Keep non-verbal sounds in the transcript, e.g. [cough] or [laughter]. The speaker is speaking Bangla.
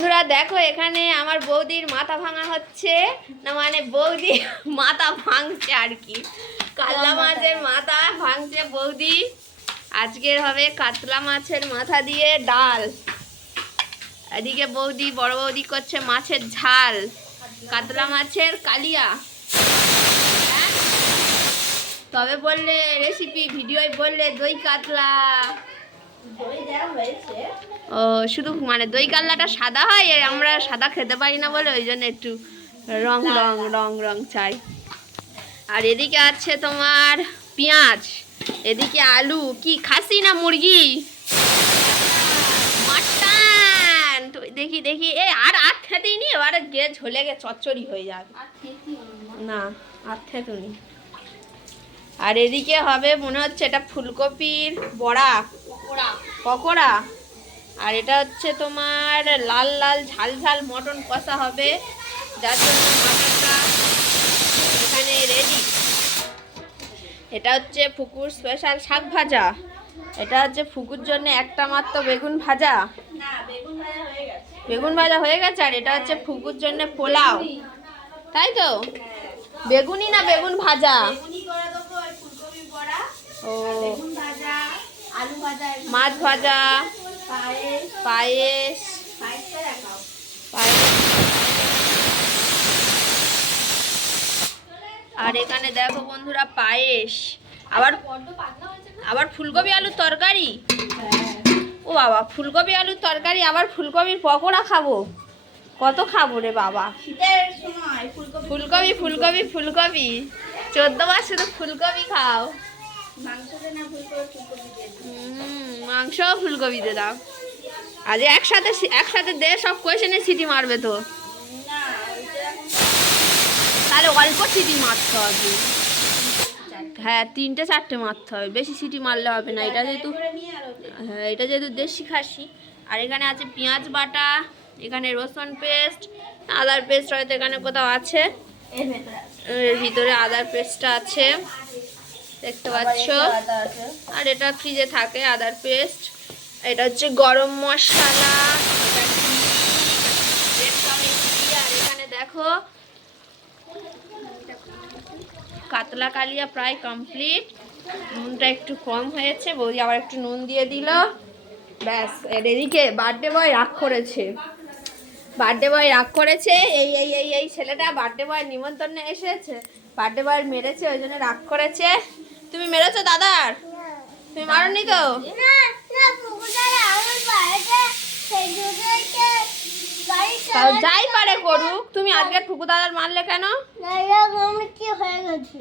বন্ধুরা দেখো এখানে আমার বৌদির মাথা ভাঙা হচ্ছে। না মানে বৌদি [laughs] মাথা ভাঙছে আর কি। কাতলা মাছের মাথা ভাঙছে বৌদি। আজকের হবে কাতলা মাছের মাথা দিয়ে ডাল। এদিকে বৌদি বড় বৌদি করছে মাছের ঝাল। কাতলা মাছের কালিয়া। হ্যাঁ? তবে বললে রেসিপি ভিডিওয় বললে দই কাতলা। ও, শুধু মানে দই কাল্লাটা সাদা হয় আমরা সাদা খেতে পারি না বলে ওই জন্য একটু রং রং রং রং চাই। আর এদিকে আছে তোমার পেঁয়াজ, এদিকে আলু, কি খাসি না মুরগি? মাটন! দেখি দেখি, এ আর আর খেতেই নি এবারে গে ঝোলে গে চচ্চড়ি হয়ে যাবে না, আর খেতুনি। আর এদিকে হবে মনে হচ্ছে এটা ফুলকপির বড়া। পকোড়া। আর এটা হচ্ছে তোমার লাল লাল ঝাল ঝাল মটন কষা হবে যার জন্য মটনটা এখানে রেডি এটা হচ্ছে ফুকুর স্পেশাল শাক ভাজা। এটা হচ্ছে ফুকুর জন্য একটা মাত্র বেগুন ভাজা। বেগুন ভাজা হয়ে গেছে আর এটা হচ্ছে ফুকুর জন্য পোলাও। তাই তো? বেগুনি না বেগুন ভাজা? ও। মাছ ভাজা পায়েস পায়েস আর এখানে দেখো বন্ধুরা পায়েস। আবার আবার ফুলকপি আলুর তরকারি? ও বাবা ফুলকপি আলুর তরকারি আবার ফুলকপির পকোড়া খাব? কত খাব রে বাবা? ফুলকপি ফুলকপি ফুলকপি। চোদ্দ মাস শুধু ফুলকপি খাও। মাংস ফুলকপি দিয়ে দাও। আজ একসাথে একসাথে দে, সব কোয়েশনে সিটি মারবে তো। তাহলে অল্প সিটি মারতে হবে। হ্যাঁ তিনটে চারটে মারতে হবে। বেশি সিটি মারলে হবে না। এটা যেহেতু হ্যাঁ এটা যেহেতু দেশি খাসি। আর এখানে আছে পেঁয়াজ বাটা, এখানে রসুন পেস্ট, আদার পেস্ট হয়তো এখানে কোথাও আছে। ভিতরে আদার পেস্টটা আছে। দেখতে পাচ্ছ? আর এটা ফ্রিজে থাকে আদার পেস্ট। এটা হচ্ছে গরম মশলা। আর এখানে দেখো কাতলা কালিয়া প্রায় কমপ্লিট নুনটা একটু কম হয়েছে বৌদি আবার একটু নুন দিয়ে দিল। ব্যাস এদিকে বার্থডে বয় রাগ করেছে। বার্থডে বয় রাগ করেছে এই এই এই এই ছেলেটা বার্থডে বয় নিমন্ত্রণে এসেছে। বার্থডে বয় মেরেছে ওই জন্য রাগ করেছে। তুমি মেরেছো দাদার? তুমি মারোনি তো? যাই পারে করুক। তুমি আজকে ঠুকু দাদার মারলে কেন? কি হয়ে গেছে?